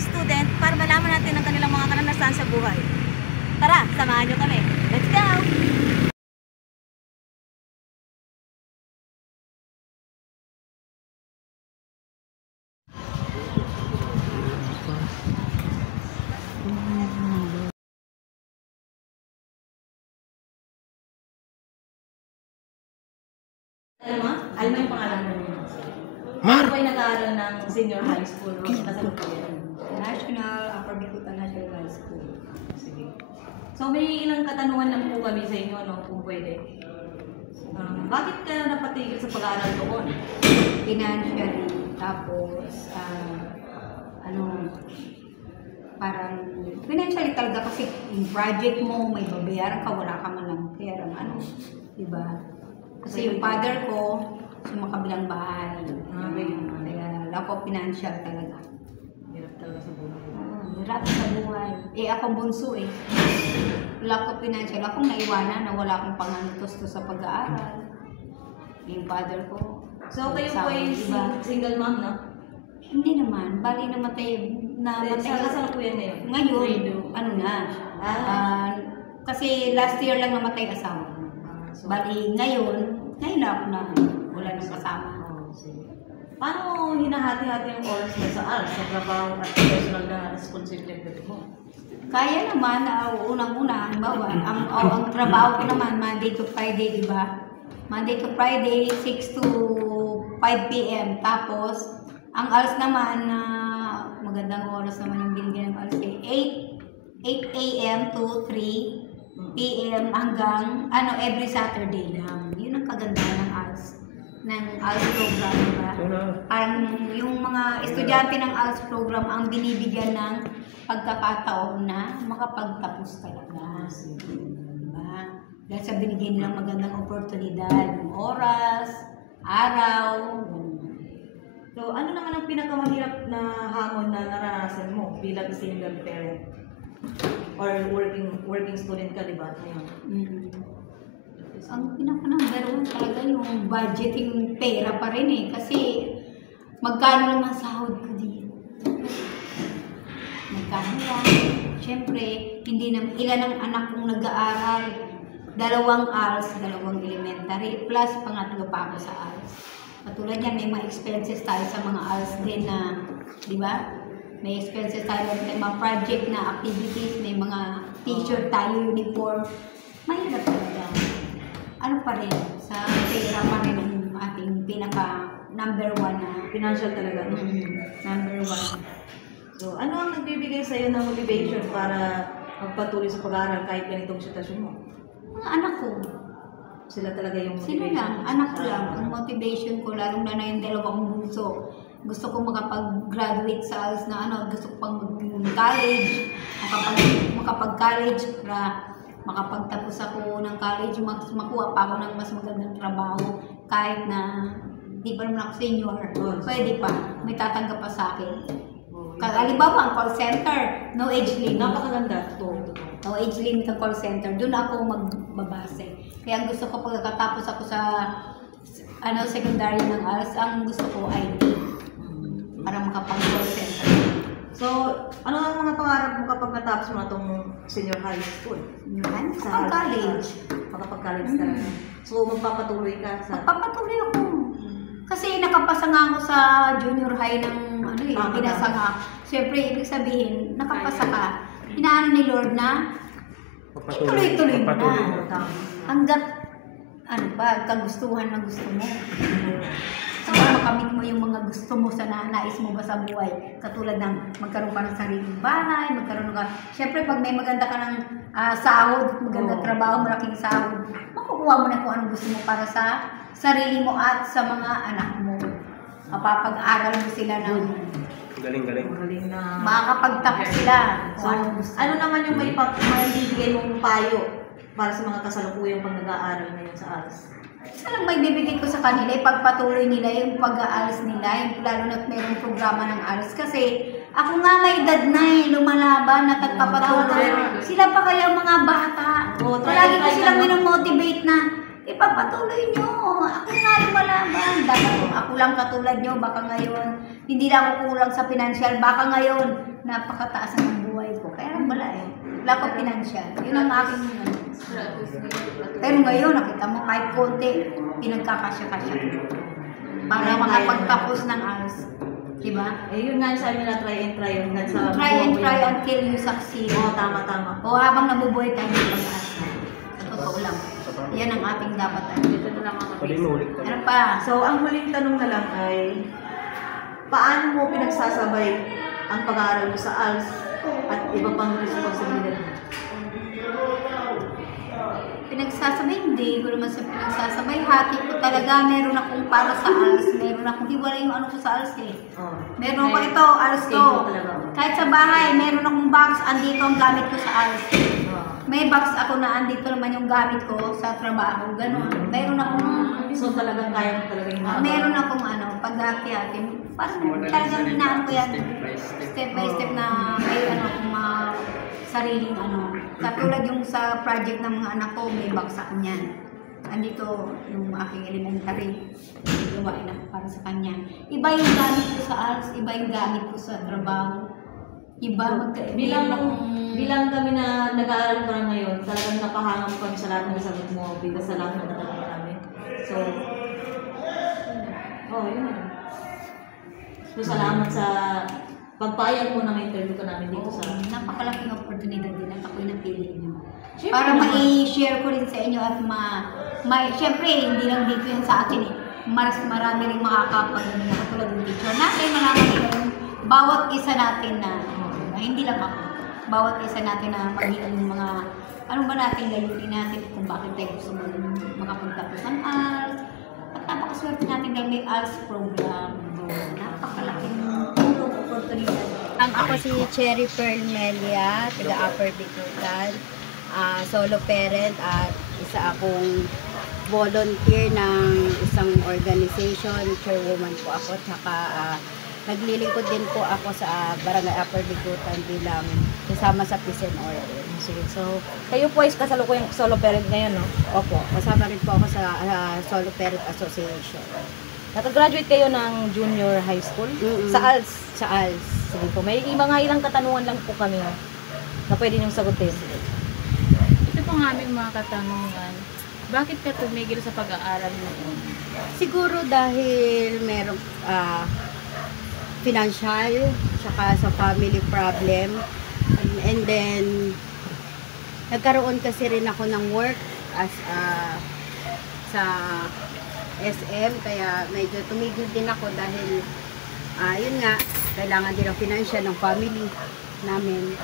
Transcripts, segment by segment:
mga student para malaman natin ang kanilang mga karanasan sa buhay. Tara, samahan nyo kami. Let's go! Alma yung pangalan mo. Ako ay nag-aaral ng senior high school o kasalukuyan. National, Upper Bicutan National High School. Sige. So may ilang katanungan lang po kami sa inyo, no, kung pwede. Bakit ka napatigil sa pag-aaral doon? Financially, tapos, parang, financially talaga kasi yung project mo, may babayaran ka, wala ka man lang pera, diba? Kasi yung father ko, sumakabilang bahay. Kaya lack of financial talaga. Hirap talaga sa buhay. Hirap sa buhay. Akong bunso lack of financial. Akong naiwanan na wala akong panganutos sa pag-aaral. Yung father ko. So kayo po ay single mom, no? Hindi naman. Bali namatay. Sa kasalukuyan ngayon? Ngayon, kasi last year lang namatay asawa. Bali, ngayon na ako na wala nang kasama. Paano hinahati-hati yung oras mo sa ALS, sa trabaho at personal na responsibility mo? Kaya naman, unang-una, ang trabaho ko naman, Monday to Friday, diba? Monday to Friday, 6 to 5 p.m. Tapos, ang ALS naman, magandang oras naman yung binigyan ng ALS, 8 a.m. to 3 p.m. hanggang every Saturday lang. Yun ang kagandahan ng ALS program, diba? Parang yung mga estudyante ng ALS program ang binibigyan ng pagkakataon na makapagtapos talaga. Diba? Dahil sa binigyan nilang magandang oportunidad, yung oras, araw, So, ano naman ang pinakamahirap na hamon na naranasan mo bilang single parent? Or working student ka, diba? Ang pinaka-number one talaga yung budgeting pera pa rin kasi magkano lang ang sahod ko dito. Magkano lang. Siyempre, ilan ang anak kong nag-aaral. 2 ALS, 2 elementary, plus pangatlo pa ako sa ALS. Katulad yan, may mga expenses tayo sa mga ALS din na, di ba? May expenses tayo, may mga project na activities, may mga t-shirt tayo, uniform. Mahirap talaga. Ano pa rin, sa pera pa rin ang ating pinaka-number one na Financial talaga. number one. So, ano ang nagbibigay sa'yo ng motivation para magpatuloy sa pag-aaral kahit ganitong sitwasyon mo? Mga anak ko. Sila talaga yung Sila motivation? lang, anak ko lang. Ang motivation ko, lalong na yung 2 kong bunso. Gusto ko makapag-graduate sa ALS na gusto ko pang mag-college, makapag-college para makapagtapos ako ng college, makuha pa ako ng mas magandang trabaho kahit na di pa naman ako senior. Pwede pa, may tatanggap pa sa akin. Halimbawa, ang call center, no age limit. Napakaganda. No age limit ang call center, doon ako magbabase. Kaya ang gusto ko pagkatapos ako sa secondary ng ALS, ang gusto ko ay para makapag-call center. So, ano ang mga pangarap mo kapag natapos mo na itong senior high school? Makapag-college. Makapag-college talaga. So, magpapatuloy ka sa... Magpapatuloy ako. Kasi nakapasa nga ako sa junior high ng pinasa nga. Siyempre, ibig sabihin, nakapasa ka. Inaano ni Lord na, ituloy-tuloy mo na. Hanggat, kagustuhan na gusto mo. Para makamit mo yung mga gusto mo sa nais mo ba sa buhay. Katulad ng magkaroon ka ng sariling bahay, siyempre pag may maganda ka ng sahod, magandang trabaho, malaking sahod, makukuha mo na kung anong gusto mo para sa sarili mo at sa mga anak mo. Mapapag-aral mo sila ng Galing na. Makakapagtapos sila. So, ano naman yung may bibigay mong payo para sa mga kasalukuyang pag nag-aaral ngayon sa ALS? Isa lang may bibigay ko sa kanila, ipagpatuloy nila yung pag-aalis nila, lalo na't mayroong programa ng ALS. Kasi ako nga may edad na lumalaban at nagpapatuloy. Sila pa kaya mga bata. Palagi ko silang minomotivate na, ipagpatuloy nyo. Ako nga lumalaban. Dapat ako lang katulad nyo, baka ngayon, hindi lang ako kulang sa financial, baka ngayon, napakataas na ng buhay ko. Kaya lang wala eh. Wala ko financial. Yun ang aking ano. Pero ngayon, nakita mo kahit konti, pinagkakasya-kasya ko. Para makapagtapos ng ALS. Diba? Eh, yun nga yung sabi nila, try and try hanggang sa... Try and try until you succeed. Oo, tama. O habang nabubuhay tayo ng pag-asa. Sa totoo lang. Yan ang ating dapat. Dito na lang mga Pwede mo ulit ka. Ano pa? So, ang huling tanong na lang ay, paano mo pinagsasabay ang pag-aaral mo sa ALS at iba pang responsibilidad mo? Pinagsasabay, hindi ko naman sa pinagsasabay. Hati ko talaga, meron akong para sa ALS, meron akong, di wala yung ano ko sa ALS eh. Oh. Meron ako ito, ALS ko. Talaga. Kahit sa bahay, meron akong box, andito ang gamit ko sa ALS. Oh. May box ako na andito naman yung gamit ko sa trabaho, gano'n. Meron akong, So, talagang kaya mo talaga yung mga... meron akong ano, pag-hati-hati. Parang talagang inaan ko yan, step by step na may ano akong sariling ano. Katulad yung sa project ng mga anak ko, may box ako niyan. Andito yung aking elementary, gawain ako para sa kanya. Iba yung gamit ko sa ALS, iba yung gamit ko sa trabaho. Iba, Bilang kami na nag-aaral pa ngayon, talagang napahangam kami sa lahat ng sagot mo bilang sa lahat ng natanong namin. So, yun na. So, salamat sa pagpayag mo ng interview ko namin dito sa... Napakalaking oportunidad din at ako'y napili niyo. Siyempre Para naman. ma-share ko rin sa inyo at siyempre, hindi lang dito yan sa akin eh. Marami rin makakapagano na katulad ng teacher natin, malaman nila yung bawat isa natin na hindi lang ako. Bawat isa natin na magiging yung mga ano ba natin layunin natin kung bakit tayo gusto mo makapagtapos ng ALS. At napakaswerte natin dahil may ALS program. Napakalaking tulong oportunidad. Ako si Cherry Pearl Melia, taga Upper Bikutan, solo parent at isa akong volunteer ng isang organization, chairwoman po ako, tsaka naglilingkod din po ako sa Barangay Upper Bikutan bilang kasama sa Peace and Order. Sige. So, kayo po ay kasalukuyang solo parent ngayon, no? Opo, kasama rin po ako sa Solo Parent Association. Nakagraduate kayo ng junior high school? Mm-mm. Sa ALS? Sa ALS. Sige po. May ilang katanungan lang po kami na pwede niyong sagutin. Ito po ang aming mga katanungan. Bakit ka tumigil sa pag-aaral noon? Siguro dahil merong financial, tsaka sa family problem, and then nagkaroon kasi rin ako ng work as sa SM, kaya medyo tumigil din ako dahil yun nga, kailangan din ang financial ng family namin.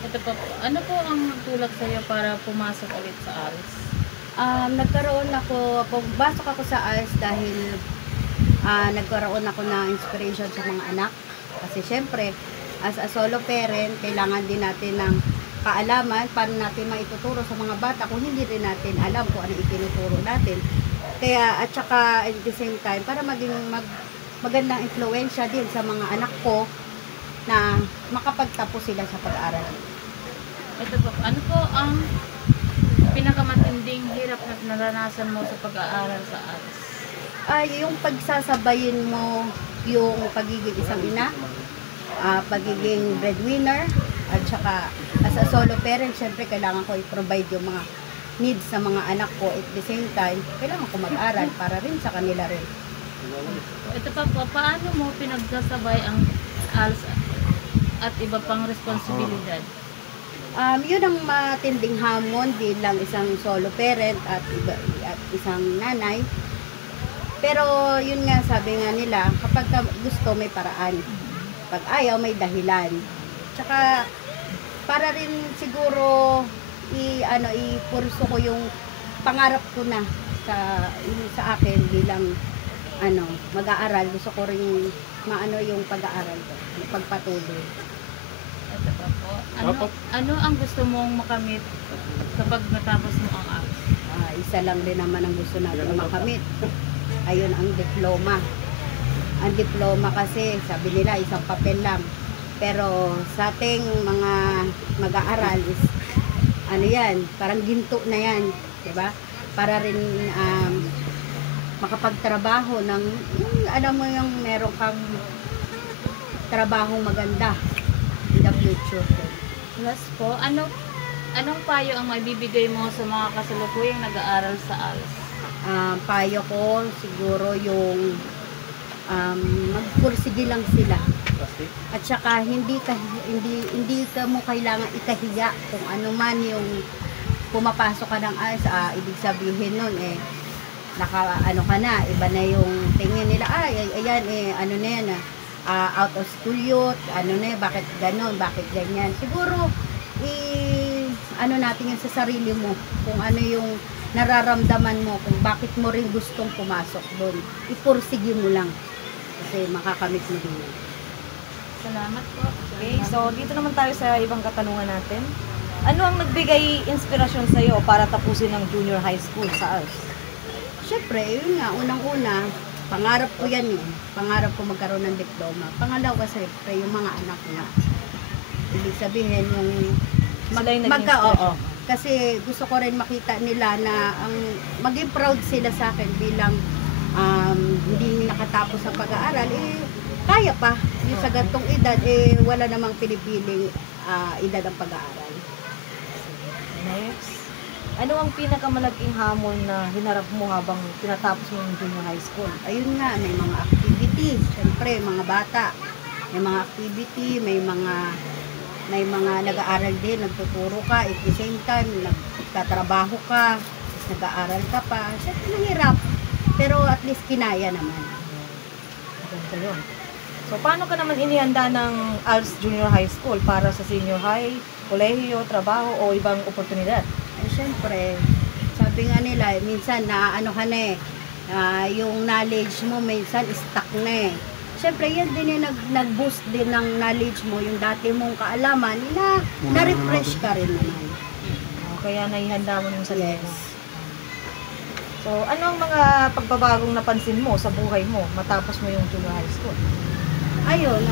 Ito po, ano po ang tulak sa iyo para pumasok ulit sa ALS? Pumasok ako sa ALS dahil nagkaroon ako ng inspiration sa mga anak. Kasi syempre, as a solo parent, kailangan din natin ng kaalaman paano natin maituturo sa mga bata kung hindi rin natin alam kung ano itinuturo natin. Kaya, at saka at the same time, para maging magandang influensya din sa mga anak ko na makapagtapos sila sa pag-aaral. Ito po, ano po ang pinakamatinding hirap na naranasan mo sa pag-aaral sa ALS? Yung pagsasabayin mo yung pagiging isang ina, pagiging breadwinner, at saka as a solo parent, syempre kailangan ko i-provide yung mga needs sa mga anak ko. At the same time, kailangan ko mag-aral para rin sa kanila rin. Ito pa po, paano mo pinagsasabay ang ALS at iba pang responsibilidad? Yun ang matinding hamon bilang isang solo parent at isang nanay. Pero yun nga, sabi nga nila, kapag gusto may paraan. Pag ayaw may dahilan. Tsaka para rin siguro ipurso ko yung pangarap ko na sa akin bilang mag-aaral. Gusto ko rin maano yung pag-aaral ko, pagpatuloy. Ito pa po, ano ang gusto mong makamit kapag natapos mo ang ALS? Isa lang din naman ang gusto natin makamit. Ayun ang diploma. Ang diploma kasi, sabi nila, isang papel lang. Pero sa ating mga mag-aaral is, yan, parang ginto na yan. Diba? Para rin makapagtrabaho ng, alam mo yung meron kang trabahong maganda. future ko. Last po, anong payo ang maibibigay mo sa mga kasalukuyang nag-aaral sa ALS? Payo ko siguro yung magpursige lang sila. At saka hindi ka mo kailangan ikahiya kung ano man yung pumapasok ka ng ALS, ibig sabihin nun ano ka na, iba na yung tingin nila, ayan ano na yan, out of school youth, ano na, bakit ganon, bakit ganyan. Siguro, ano natin yun sa sarili mo, kung ano yung nararamdaman mo, kung bakit mo rin gustong pumasok doon. Ipursige mo lang, kasi makakamit mo din yan. Salamat po. Okay, so dito naman tayo sa ibang katanungan natin. Ano ang nagbigay inspirasyon sa iyo para tapusin ang junior high school sa ALS? Siyempre, yun nga, unang-una, pangarap ko yan Pangarap ko magkaroon ng diploma. Pangalawa, siyempre, yung mga anak nga. Ibig sabihin, yung Sila yung naging inspirasyon. Kasi gusto ko rin makita nila na maging proud sila sa akin bilang hindi nakatapos ang pag-aaral. Kaya pa. Yung sa gantong edad, wala namang pinipiling edad ang pag-aaral. Next. Ano ang pinakamalaking hamon na hinarap mo habang tinatapos mo yung junior high school? Ayun nga, may mga activity. Siyempre, mga bata. May mga activity, may mga nag-aaral din, nagtuturo ka, at the same time, nagtatrabaho ka, nag-aaral ka pa. Siyempre, mahirap. Pero at least kinaya naman. Ganito yun. So, paano ka naman inihanda ng ALS Junior High School para sa senior high, kolehiyo, trabaho, o ibang oportunidad? Siyempre, sabi nga nila, minsan ano ka na yung knowledge mo minsan stuck na Siyempre, yan din yung nag-boost din ng knowledge mo, yung dati mong kaalaman, na-refresh ka rin naman. Kaya naihanda mo yung sarili mo. Yes. So, ano ang mga pagbabagong napansin mo sa buhay mo matapos mo yung junior high school? Ayun,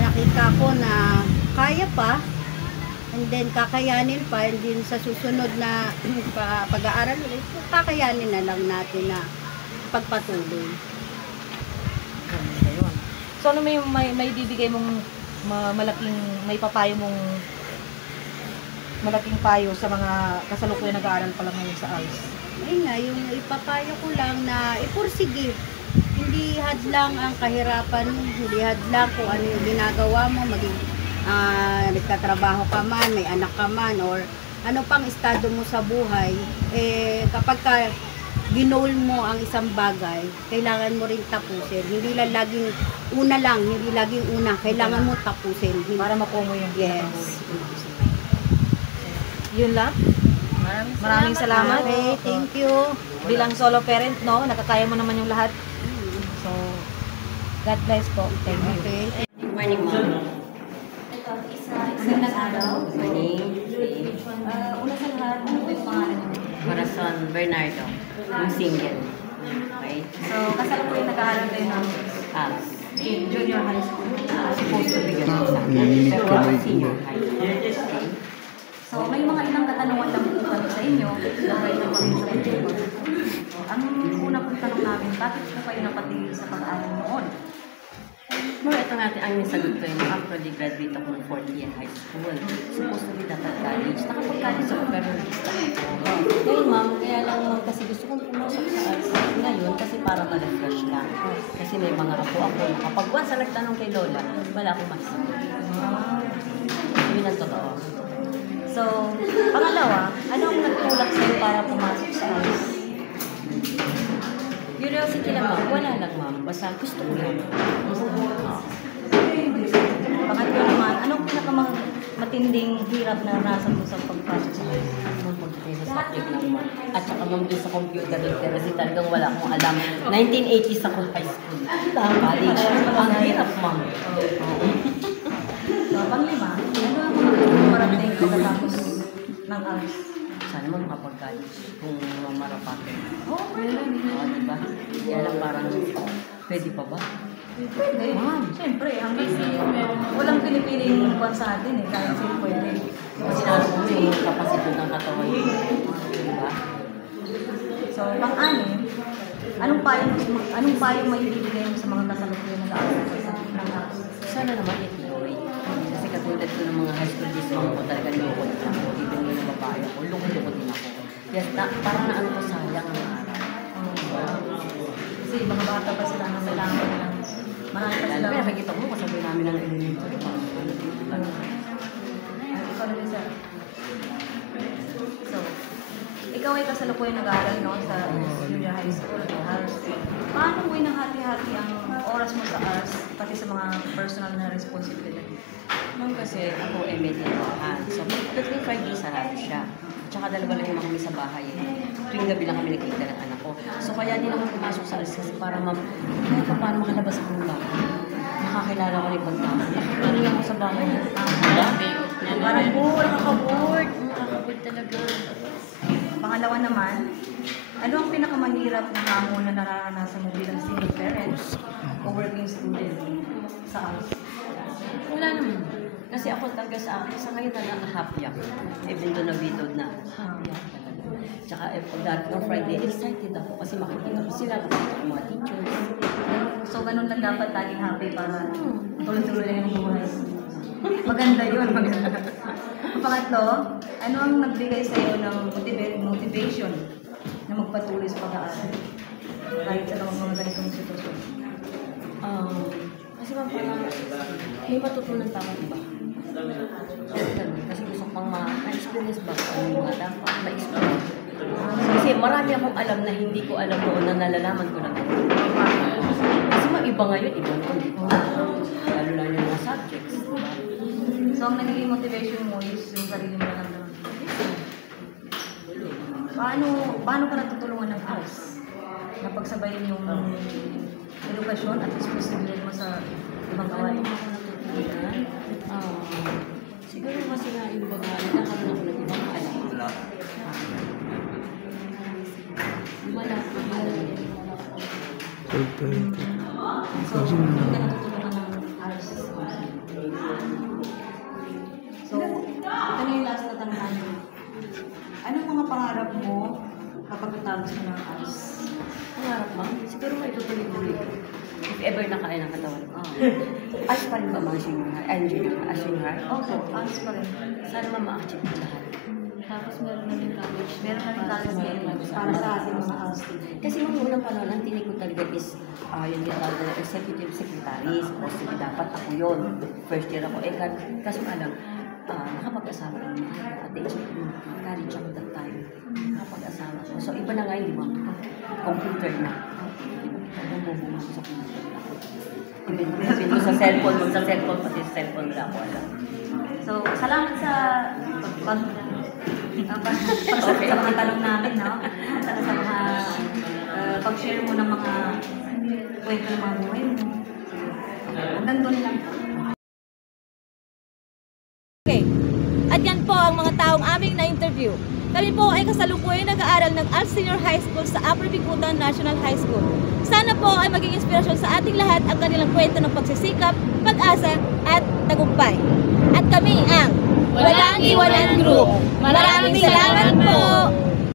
nakita ko na kaya pa, and then kakayanin pa, and then sa susunod na pag-aaral ulit, kakayanin na lang natin na pagpatuloy. Ayun. So, ano may bibigay mong may papayo mong malaking payo sa mga kasalukuyang nag-aaral pa lang ngayon sa ALS? Ayun nga, yung ipapayo ko lang na ipursige. Hindi hadlang ang kahirapan, hindi hadlang kung ano yung ginagawa mo, maging nagtatrabaho ka man, may anak ka man, or ano pang estado mo sa buhay, kapag ginol mo ang isang bagay, kailangan mo rin tapusin. Hindi lang laging una lang, hindi laging una, kailangan mo tapusin. Para makuha mo yung Yes. Yun lang. Maraming salamat. Okay, thank you. Bilang solo parent, no, nakakaya mo naman yung lahat. So, God bless po. Thank you. Okay. Morning, ma'am. Magandang araw. Morning. Una sa lahat, ano po yung pangalan niyo? Corazon Bernardo. Yung single. Okay? So, kasalukuyan nag-aaral kayo ng As. junior high school. Supposed to be ganun sa akin. Pero ako senior high. Okay? So, may mga ilang katanungan lang po kami sa inyo. Okay na kami sa inyo. Ang una pong tanong namin, bakit po kayo napatigil sa pag-aaral noon? Well, ito natin ang sagot ko yung actually graduate ako ng 4th year high school. Supposed to be dapat college. Nakapag-college ako pero nag-stop ako. Ngayon ma'am, kaya lang ma'am kasi gusto kong pumasok sa arts ngayon kasi para ma-refresh lang. Kasi may mga ako. Kapag once na nagtanong kay Lola, wala akong masasagot. Yun ang totoo. So, pangalawa, ano ang nagtulak sa'yo para pumasok sa ALS? Curiosity lang ma'am. Wala lang ma'am. Basta gusto ko lang. Pangatlo naman, anong pinakamatinding hirap na naranasan mo sa pagpasok sa ALS? Ma'am, pagdating sa subject lang ma'am. At saka ma'am doon sa computer literacy talagang wala akong alam. 1980s ako high school. College. Ang hirap ma'am. So, panglima, ano ang mga parating pagkatapos ng ALS? Sana mo makapag-college kung mamarapatin. Oo, meron. Oo, diba? Kaya lang parang, pwede pa ba? Pwede. Siyempre, walang pinipiling kwan sa atin eh, kahit sino pwede. Kasi nalang mo yung kapasidad ng katawan. Diba? So, pang-anim, anong payong maibibigay mo sa mga kasalukuyang nag-aaral ng ALS? Sana naman ituloy. Kasi katulad expected ko ng mga high school discount ko talaga lukod din ako. Even yung babae ko, lukod din ako. Yes, parang na ano ko sayang ang araw. Kasi mga bata pa sila na kailangan pa nilang marami pa sila. Kaya nakikita mo, kasabi namin ng elementary. Ikaw na din, sir. So, ikaw ay kasalukuyan nag-aaral, no, sa junior high school. Paano mo inahati-hati ang oras mo sa ARS, pati sa mga personal na responsibility? Ma'am, kasi ako may tindahan. So, between Friday, sarado siya. Tsaka dalawa lang naman kami sa bahay. Tuwing gabi lang kami nakikita ng anak ko. So, kaya din ako pumasok sa ARS kasi para kahit pa paano makalabas ako ng bahay. Makakilala ko na ibang tao. Nakikita lang ako sa bahay. Parang Nakaka-board talaga. pangalawa naman, ano ang pinakamahirap na hamon na nararanasan mo bilang single parent o working student sa ARS? Wala naman. Kasi ako talaga sa ngayon talaga happy ako. Even though na-widowed na. Happy ako talaga. Tsaka dahil ng Friday, excited ako kasi makikita ko sila, makikita ko mga teachers. So, ganun lang dapat laging happy para tuloy-tuloy lang yung buhay. Maganda yun, maganda. Ang pangatlo, ano ang nagbigay sa iyo ng motivation na magpatuloy sa pag-aaral? Kahit sa mga ganitong sitwasyon. Kasi parang may matutunan pa ako, diba? Kasi gusto kong ma-experience ba kung ano yung mga dapat ma-experience. Kasi marami akong alam na hindi ko alam noon na nalalaman ko lang. Kasi iba ngayon, iba noon. Lalo lang yung mga subjects. So, ang nagiging motivation mo is yung sarili mo lang naman. Paano ka natutulungan ng ARS na pagsabayin yung edukasyon at responsibility mo sa ibang gawain? Siguro kasi nga yung baga, nagkakaroon ako ng ibang alam. Wala. So, hindi ka natutulungan ng ARS. So, ito na yung last na tanong mo. Anong mga pangarap mo kapag natapos mo ng ARS? Pangarap ba? Siguro maitutuloy-tuloy ko. If ever nakain ang katawan ko. As pa rin ba mga senior high? Ay, junior high? Senior high? Opo, ARS pa rin. Sana ma-achieve ko lahat. Tapos meron na din college. Meron na rin college ngayon para sa ating mga ARS students. Kasi nung unang panahon, ang tinig ko talaga is yung tinatawag na executive secretary. Supposed to dapat ako yun. First year ako. Kasi alam, nakapag-asawa ko at the age of college ako that time. Nakapag-asawa ko. So, iba na ngayon, di ba? Computer na. Bumubunga ko sa computer. Ibig ko sa cellphone, magsa-cellphone, pati sa cellphone wala ako alam. So, salamat sa sa mga tanong namin, no? At sa mga pag-share mo ng mga kwento ng mga buhay mo. Hanggang doon lang. Okay. At yan po ang mga taong aming na-interview. Kami po ay kasalukuyang nag-aaral ng ARS Senior High School sa Upper Bicutan National High School. Sana po ay maging inspirasyon sa ating lahat ang kanilang kwento ng pagsisikap, pag-asa at tagumpay. At kami ang Walang Iwanan Group. Maraming salamat po!